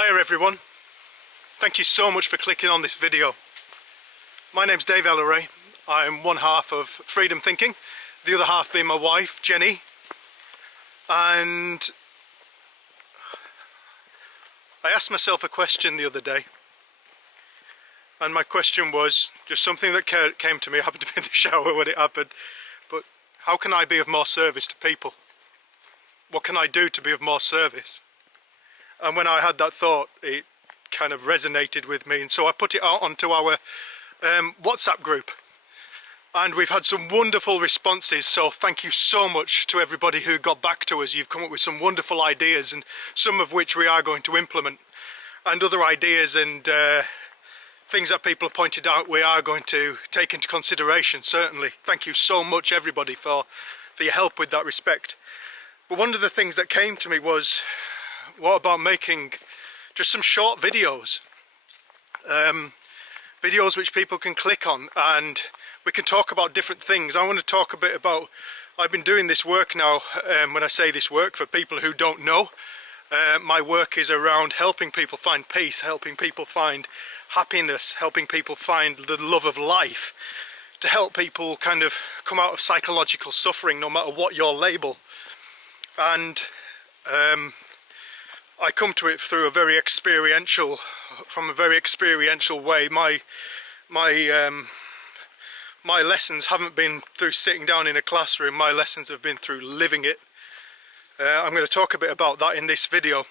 Hiya everyone, thank you so much for clicking on this video. My name's Dave Elleray. I'm one half of Freedom Thinking, the other half being my wife, Jenny. And I asked myself a question the other day. And my question was just something that came to me. I happened to be in the shower when it happened. But how can I be of more service to people? What can I do to be of more service? And when I had that thought, it kind of resonated with me, and so I put it out onto our WhatsApp group, and we've had some wonderful responses. So thank you so much to everybody who got back to us. You've come up with some wonderful ideas, and some of which we are going to implement, and other ideas and things that people have pointed out we are going to take into consideration, certainly. Thank you so much everybody for your help with that respect. But one of the things that came to me was, what about making just some short videos? Videos which people can click on and we can talk about different things. I want to talk a bit about, I've been doing this work now, when I say this work, for people who don't know, my work is around helping people find peace, helping people find happiness, helping people find the love of life, to help people kind of come out of psychological suffering, no matter what your label. And I come to it through a very experiential, from a very experiential way. My lessons haven't been through sitting down in a classroom. My lessons have been through living it. I'm going to talk a bit about that in this video.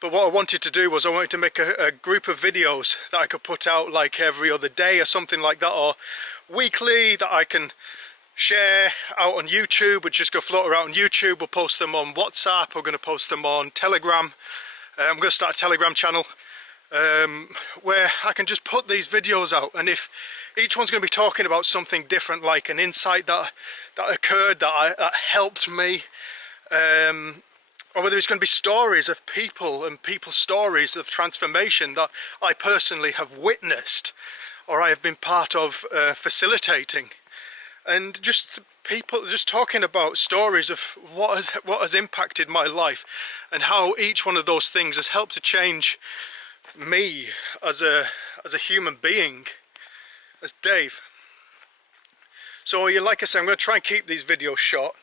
But what I wanted to do was I wanted to make a group of videos that I could put out like every other day or something like that, or weekly, that I can share out on YouTube. We'll just go float around on YouTube. We'll post them on WhatsApp. We're going to post them on Telegram. I'm going to start a Telegram channel where I can just put these videos out, and if each one's going to be talking about something different, like an insight that occurred, that helped me, or whether it's going to be stories of people and people's stories of transformation that I personally have witnessed or I have been part of facilitating. And just people just talking about stories of what has impacted my life, and how each one of those things has helped to change me as a human being, as Dave. So like I said, I'm going to try and keep these videos short.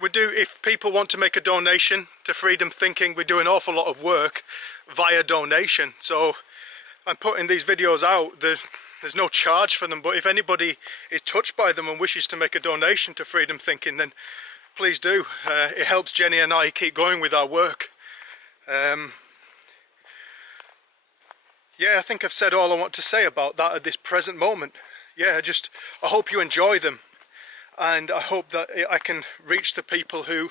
If people want to make a donation to Freedom Thinking, we do an awful lot of work via donation. So I'm putting these videos out. There's no charge for them, but if anybody is touched by them and wishes to make a donation to Freedom Thinking, then please do. It helps Jenny and I keep going with our work. Yeah, I think I've said all I want to say about that at this present moment. Yeah, I hope you enjoy them, and I hope that I can reach the people who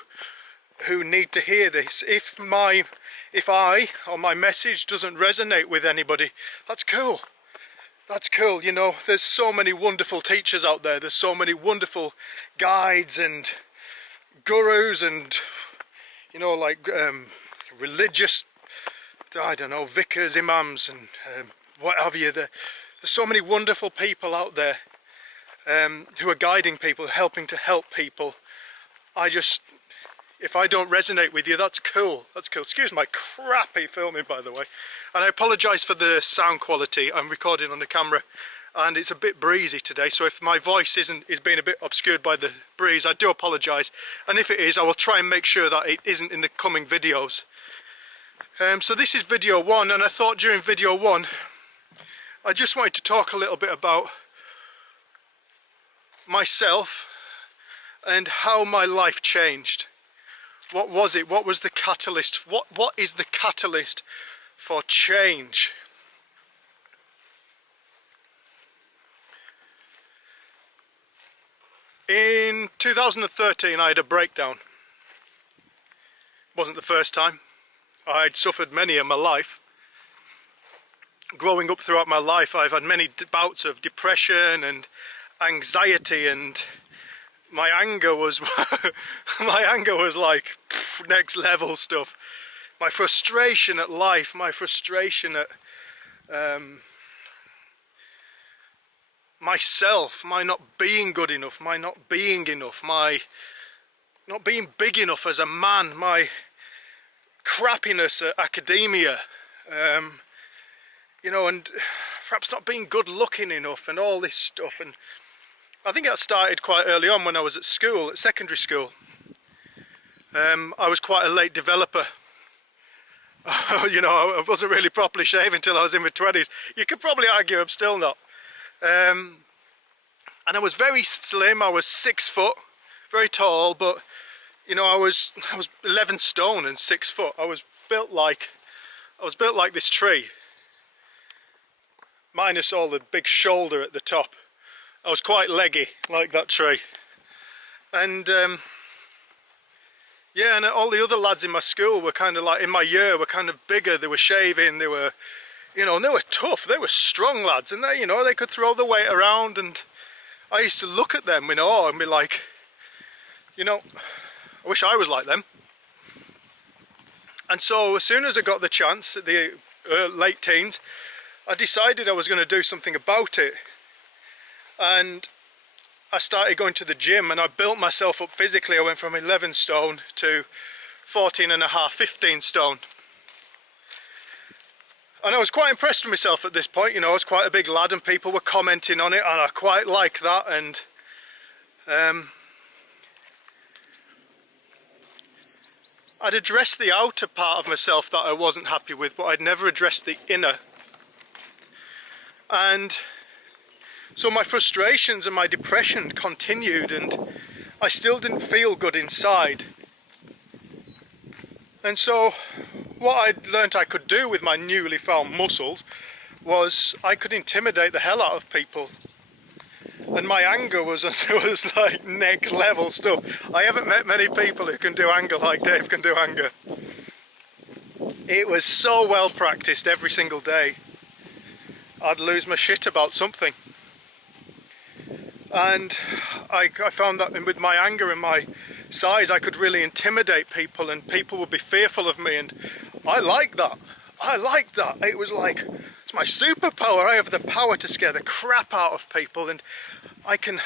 need to hear this. If my message doesn't resonate with anybody, that's cool. That's cool. You know, there's so many wonderful teachers out there. There's so many wonderful guides and gurus and, you know, like religious, I don't know, vicars, imams and what have you. There's so many wonderful people out there who are guiding people, helping to help people. If I don't resonate with you, that's cool. That's cool. Excuse my crappy filming, by the way. And I apologise for the sound quality. I'm recording on the camera and it's a bit breezy today. So if my voice is being a bit obscured by the breeze, I do apologise. And if it is, I will try and make sure that it isn't in the coming videos. So this is video one, and I thought during video one, I just wanted to talk a little bit about myself and how my life changed. What was it? What was the catalyst? What is the catalyst for change? In 2013 I had a breakdown. It wasn't the first time. I'd suffered many in my life. Growing up throughout my life, I've had many bouts of depression and anxiety, and my anger was like next level stuff. My frustration at life, my frustration at myself, my not being good enough, my not being enough, my not being big enough as a man, my crappiness at academia, you know, and perhaps not being good looking enough and all this stuff. And I think that started quite early on when I was at school, at secondary school. I was quite a late developer. You know, I wasn't really properly shaving until I was in my 20s. You could probably argue I'm still not. And I was very slim. I was 6 foot, very tall, but you know, I was 11 stone and 6 foot. I was built like this tree, minus all the big shoulder at the top. I was quite leggy, like that tree. And yeah, and all the other lads in my school were kind of like, in my year, were kind of bigger. They were shaving, they were, you know, and they were tough. They were strong lads, and they, you know, they could throw the weight around. And I used to look at them in awe and be like, you know, I wish I was like them. And so as soon as I got the chance at the late teens, I decided I was going to do something about it. And I started going to the gym, and I built myself up physically. I went from 11 stone to 14 and a half, 15 stone. And I was quite impressed with myself at this point. You know, I was quite a big lad and people were commenting on it, and I quite liked that. And I'd addressed the outer part of myself that I wasn't happy with, but I'd never addressed the inner. And so my frustrations and my depression continued, and I still didn't feel good inside. And so what I'd learnt I could do with my newly found muscles was I could intimidate the hell out of people. And my anger was like next level stuff. I haven't met many people who can do anger like Dave can do anger. It was so well practiced every single day. I'd lose my shit about something. And I found that with my anger and my size, I could really intimidate people, and people would be fearful of me, and I liked that. I liked that. It was like, it's my superpower. I have the power to scare the crap out of people, and I can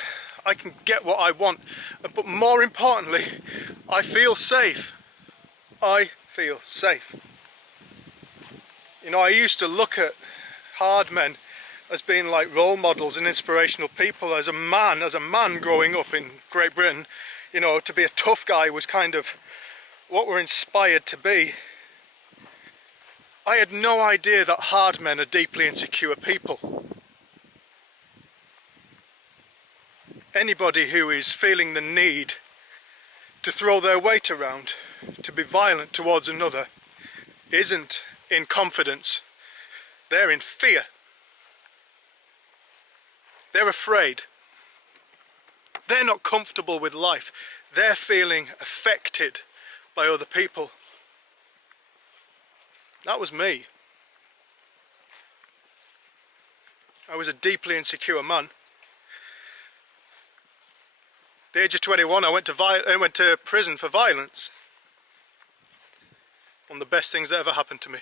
get what I want. But more importantly, I feel safe. I feel safe. You know, I used to look at hard men as being like role models and inspirational people. As a man growing up in Great Britain, you know, to be a tough guy was kind of what we're inspired to be. I had no idea that hard men are deeply insecure people. Anybody who is feeling the need to throw their weight around, to be violent towards another, isn't in confidence. They're in fear. They're afraid. They're not comfortable with life. They're feeling affected by other people. That was me. I was a deeply insecure man. At the age of 21, I went to prison for violence. One of the best things that ever happened to me.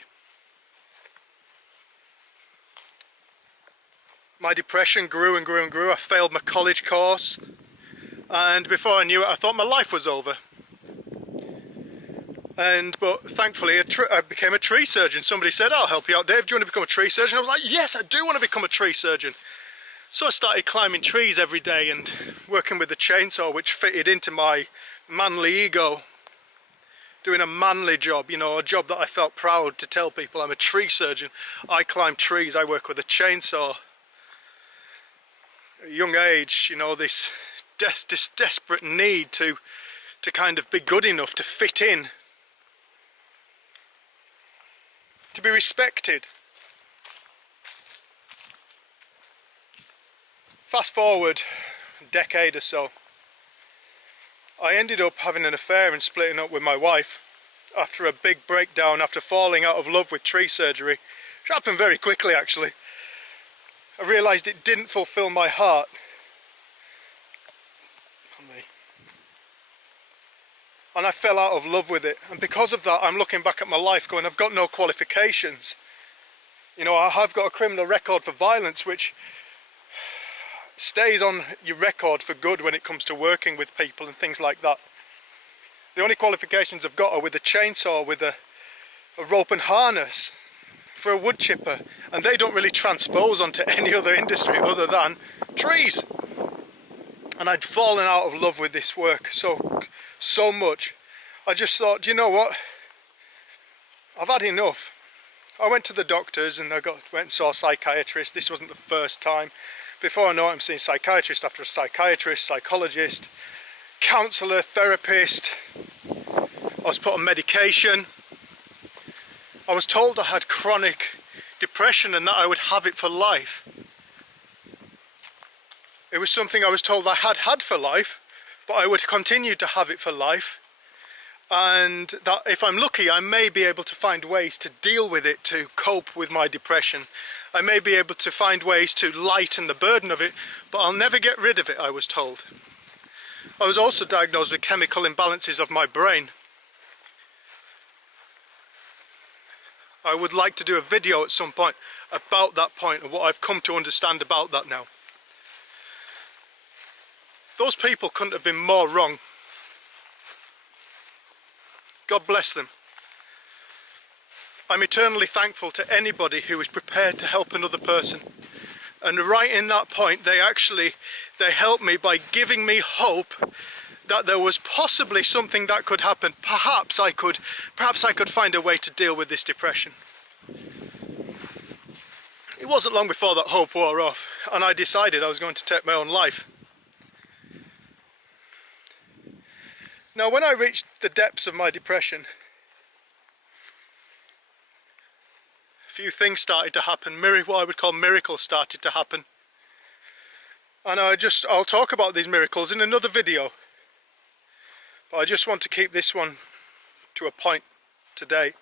My depression grew and grew and grew. I failed my college course, and before I knew it, I thought my life was over. But thankfully I became a tree surgeon. Somebody said, "I'll help you out, Dave. Do you want to become a tree surgeon?" I was like, "Yes, I do want to become a tree surgeon." So I started climbing trees every day and working with the chainsaw, which fitted into my manly ego. Doing a manly job, you know, a job that I felt proud to tell people I'm a tree surgeon. I climb trees, I work with a chainsaw. At a young age, you know, this desperate need to kind of be good enough to fit in, to be respected. Fast forward a decade or so, I ended up having an affair and splitting up with my wife after a big breakdown, after falling out of love with tree surgery. It happened very quickly, actually. I realised it didn't fulfil my heart. And I fell out of love with it. And because of that, I'm looking back at my life going, I've got no qualifications. You know, I have got a criminal record for violence, which stays on your record for good when it comes to working with people and things like that. The only qualifications I've got are with a chainsaw, with a rope and harness for a wood chipper, and they don't really transpose onto any other industry other than trees. And I'd fallen out of love with this work so much. I just thought, you know what, I've had enough. I went to the doctors and went and saw a psychiatrist. This wasn't the first time. Before I know it, I'm seeing psychiatrist after a psychiatrist, psychologist, counsellor, therapist. I was put on medication. I was told I had chronic depression and that I would have it for life. It was something I was told I had for life, but I would continue to have it for life. And that if I'm lucky, I may be able to find ways to deal with it, to cope with my depression. I may be able to find ways to lighten the burden of it, but I'll never get rid of it, I was told. I was also diagnosed with chemical imbalances of my brain. I would like to do a video at some point about that point and what I've come to understand about that now. Those people couldn't have been more wrong. God bless them. I'm eternally thankful to anybody who is prepared to help another person. And right in that point, they helped me by giving me hope that there was possibly something that could happen. Perhaps I could find a way to deal with this depression. It wasn't long before that hope wore off, and I decided I was going to take my own life. Now, when I reached the depths of my depression, a few things started to happen. What I would call miracles started to happen. And I'll talk about these miracles in another video. But I just want to keep this one to a point today.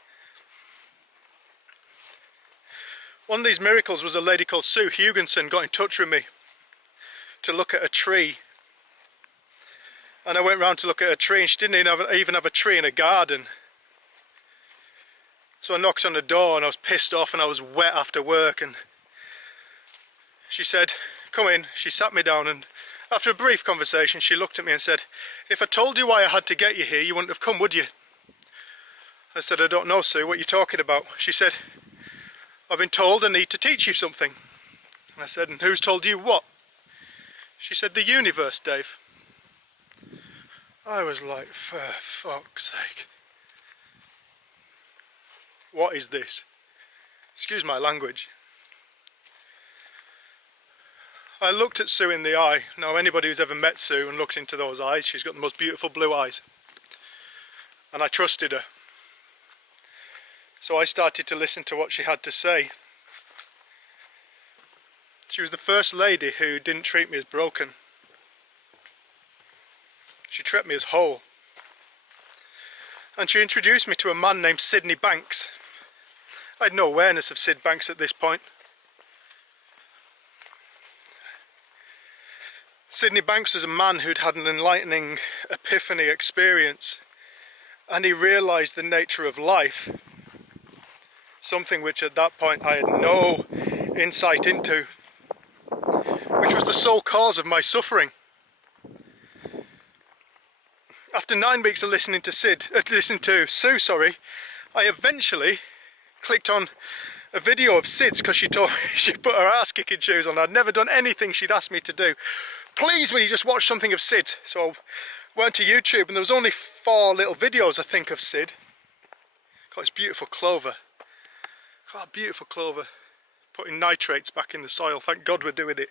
One of these miracles was a lady called Sue Hugenson got in touch with me to look at a tree. And I went round to look at a tree, and she didn't even have a tree in a garden. So I knocked on the door and I was pissed off and I was wet after work, and she said, come in. She sat me down, and after a brief conversation she looked at me and said, if I told you why I had to get you here, you wouldn't have come, would you? I said, I don't know, Sue, what are you talking about? She said, I've been told I need to teach you something. And I said, and who's told you what? She said, the universe, Dave. I was like, for fuck's sake. What is this? Excuse my language. I looked at Sue in the eye. Now, anybody who's ever met Sue and looked into those eyes, she's got the most beautiful blue eyes. And I trusted her. So I started to listen to what she had to say. She was the first lady who didn't treat me as broken. She treated me as whole. And she introduced me to a man named Sydney Banks. I had no awareness of Sid Banks at this point. Sydney Banks was a man who'd had an enlightening epiphany experience, and he realised the nature of life, something which at that point I had no insight into, which was the sole cause of my suffering. After 9 weeks of listening to Sue, I eventually clicked on a video of Sid's because she told me she put her ass kicking shoes on. I'd never done anything she'd asked me to do. Please, will you just watch something of Sid? So I went to YouTube, and there was only 4 little videos, I think, of Sid. Got this beautiful clover. Oh, beautiful clover. Putting nitrates back in the soil. Thank God we're doing it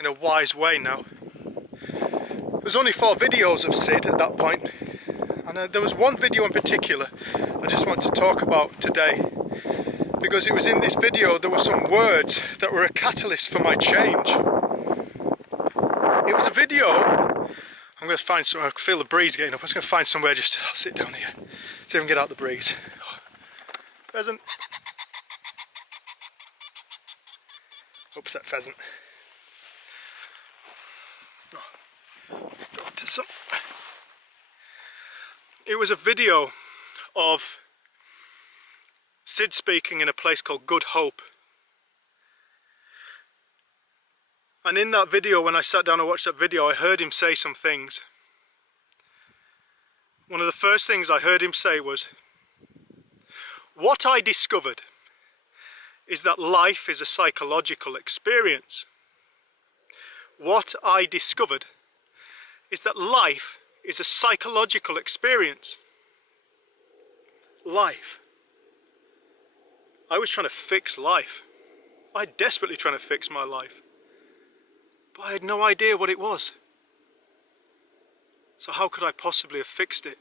in a wise way now. There's only 4 videos of Sid at that point, and there was one video in particular I just want to talk about today, because it was in this video there were some words that were a catalyst for my change. It was a video, I'm going to find somewhere, I can feel the breeze getting up, I'm just going to find somewhere, I'll sit down here, see if I can get out the breeze. Pheasant. Upset pheasant. It was a video of Sid speaking in a place called Good Hope. And in that video, when I sat down and watched that video, I heard him say some things one of the first things I heard him say was, "What I discovered is that life is a psychological experience." What I discovered is that life is a psychological experience. Life. I was trying to fix life. I desperately trying to fix my life. But I had no idea what it was. So how could I possibly have fixed it?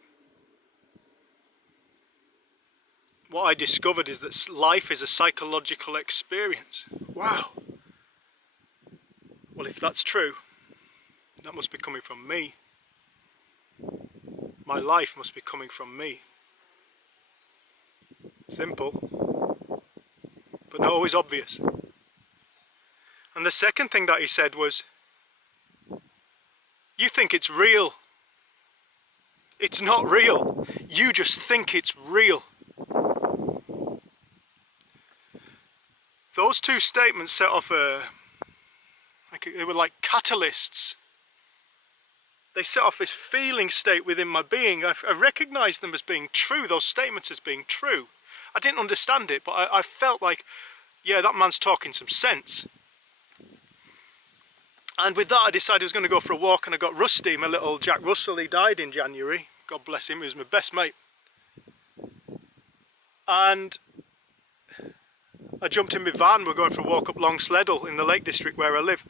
What I discovered is that life is a psychological experience. Wow. Well, if that's true, that must be coming from me. My life must be coming from me. Simple, but not always obvious. And the second thing that he said was, "You think it's real. It's not real. You just think it's real." Those two statements set off they were like catalysts. They set off this feeling state within my being. I recognized them as being true, those statements as being true. I didn't understand it, but I felt like, yeah, that man's talking some sense. And with that, I decided I was going to go for a walk, and I got Rusty, my little Jack Russell. He died in January. God bless him, he was my best mate. And I jumped in my van. We're going for a walk up Long Sleddle in the Lake District where I live.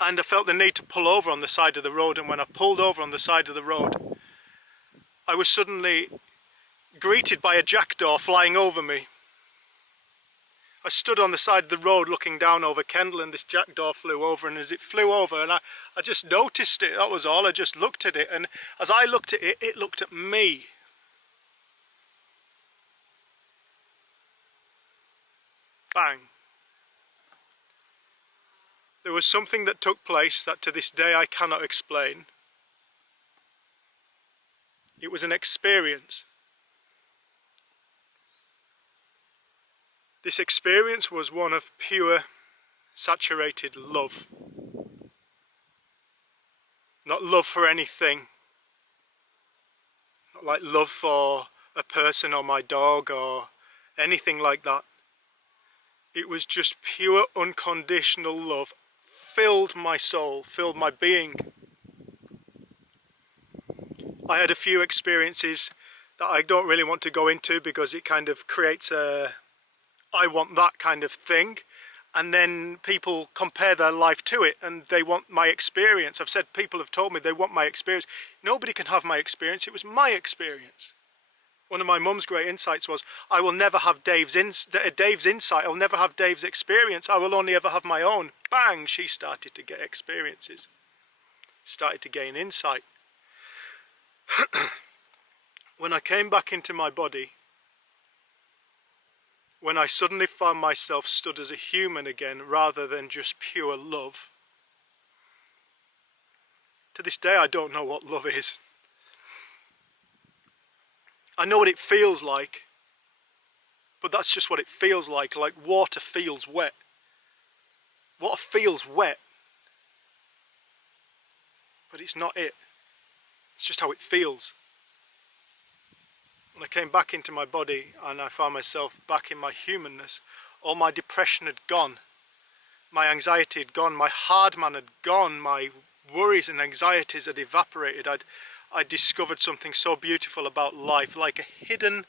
And I felt the need to pull over on the side of the road, and when I pulled over on the side of the road, I was suddenly greeted by a jackdaw flying over me. I stood on the side of the road looking down over Kendal, and this jackdaw flew over, and as it flew over, and I just noticed it, that was all. I just looked at it, and as I looked at it, it looked at me. Bang. There was something that took place that to this day I cannot explain. It was an experience. This experience was one of pure, saturated love. Not love for anything. Not like love for a person or my dog or anything like that. It was just pure, unconditional love. Filled my soul, filled my being. I had a few experiences that I don't really want to go into because it kind of creates a I want that kind of thing, and then people compare their life to it and they want my experience. I've said people have told me they want my experience. Nobody can have my experience, it was my experience. One of my mum's great insights was, I will never have Dave's insight, I'll never have Dave's experience, I will only ever have my own. Bang, she started to get experiences, started to gain insight. When I came back into my body, when I suddenly found myself stood as a human again rather than just pure love, to this day I don't know what love is. I know what it feels like, but that's just what it feels like water feels wet. Water feels wet, but it's not it. It's just how it feels. When I came back into my body and I found myself back in my humanness, all my depression had gone, my anxiety had gone, my hard man had gone, my worries and anxieties had evaporated. I discovered something so beautiful about life, like a hidden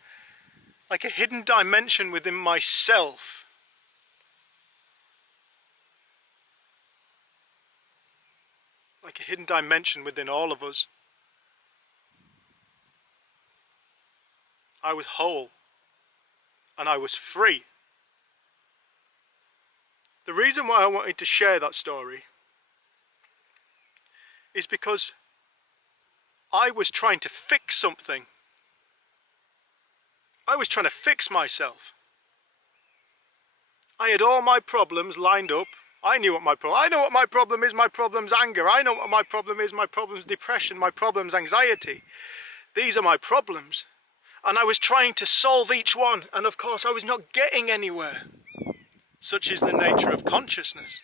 dimension within myself. Like a hidden dimension within all of us. I was whole, and I was free. The reason why I wanted to share that story is because I was trying to fix something. I was trying to fix myself. I had all my problems lined up. I know what my problem is. My problem's anger. I know what my problem is. My problem's depression. My problem's anxiety. These are my problems. And I was trying to solve each one. And of course I was not getting anywhere. Such is the nature of consciousness.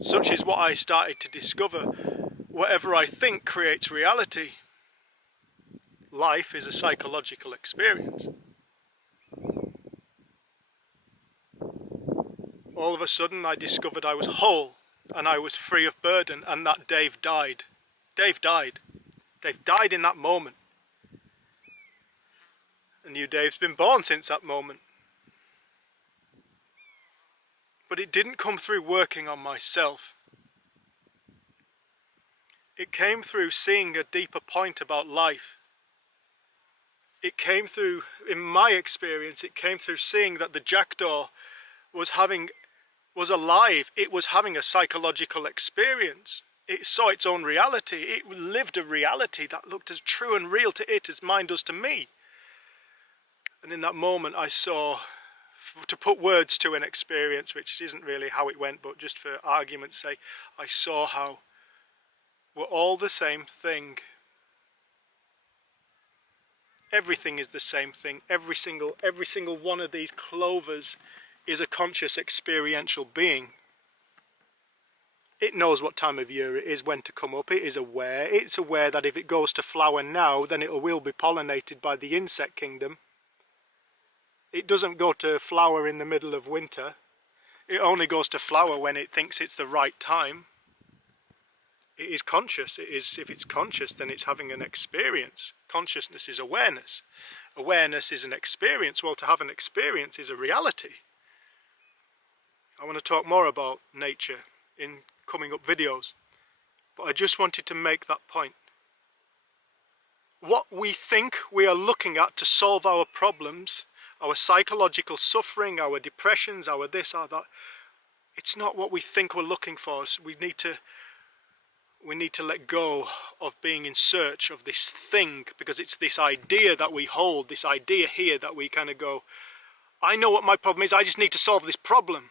Such is what I started to discover. whatever I think creates reality. Life is a psychological experience. All of a sudden I discovered I was whole and I was free of burden, and that Dave died. Dave died. Dave died in that moment. A new Dave's been born since that moment. But it didn't come through working on myself. It came through seeing a deeper point about life. It came through, in my experience, it came through seeing that the jackdaw was alive. It was having a psychological experience. It saw its own reality. It lived a reality that looked as true and real to it as mine does to me. And in that moment I saw, to put words to an experience, which isn't really how it went, but just for argument's sake, I saw how we're all the same thing. Everything is the same thing. Every single one of these clovers is a conscious experiential being. It knows what time of year it is, when to come up. It is aware. It's aware that if it goes to flower now, then it will be pollinated by the insect kingdom. It doesn't go to flower in the middle of winter. It only goes to flower when it thinks it's the right time. It is conscious. If it's conscious, then it's having an experience. Consciousness is awareness. Awareness is an experience. Well, to have an experience is a reality. I want to talk more about nature in coming up videos, but I just wanted to make that point. What we think we are looking at to solve our problems, our psychological suffering, our depressions, our this, our that, it's not what we think we're looking for. So we need to let go of being in search of this thing, because it's this idea that we hold, this idea here that we kind of go, I know what my problem is, I just need to solve this problem.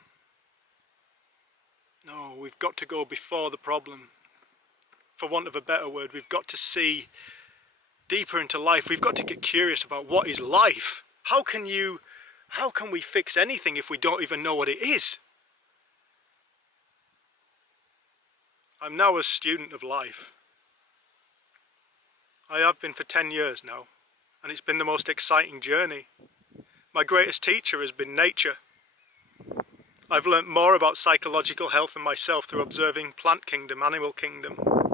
No, we've got to go before the problem. For want of a better word, we've got to see deeper into life. We've got to get curious about what is life. How can we fix anything if we don't even know what it is? I'm now a student of life. I have been for 10 years now, and it's been the most exciting journey. My greatest teacher has been nature. I've learnt more about psychological health and myself through observing plant kingdom, animal kingdom,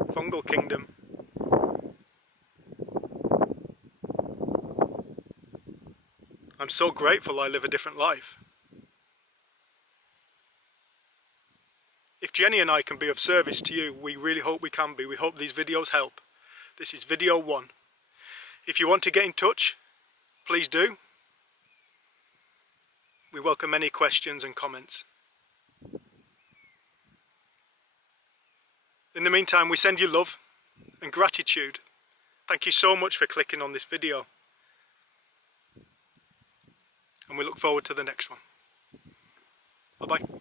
fungal kingdom. I'm so grateful I live a different life. If Jenny and I can be of service to you, we really hope we can be. We hope these videos help. This is video 1. If you want to get in touch, please do. We welcome any questions and comments. In the meantime, we send you love and gratitude. Thank you so much for clicking on this video. And we look forward to the next one. Bye-bye.